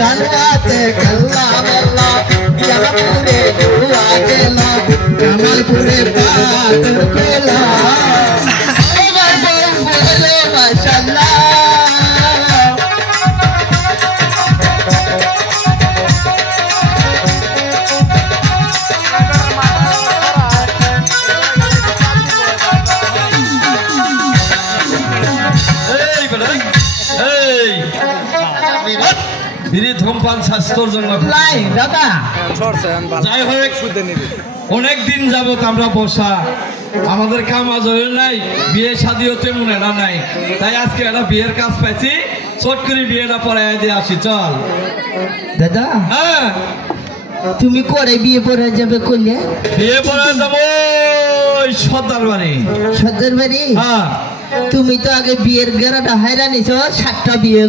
ধানবাতে কাল্লা বল্লা জামালপুরে দুয়া গেল জামালপুরে পাতর খেলা আমার বউ বলে মাশাআল্লাহ ধূমপান স্বাস্থ্যের জন্য দাদা যাই হোক অনেক দিন যাবত আমরা বসা আমাদের কাম আজ নাই বিয়ে শাদিও তেমন এরা নাই তাই আজকে একটা বিয়ের কাজ পাইছি চট করে বিয়েটা পড়াই দিয়ে আসি চল দাদা হ্যাঁ তুমি করে বিয়ে পড়া যাবে করলে বিয়ে পড়া যাবো সর্দার বাড়ি সর্দার বাড়ি হ্যাঁ তুমি তো আগে বিয়ের গেরাটা হাইরা নিছো 7টা বিয়ে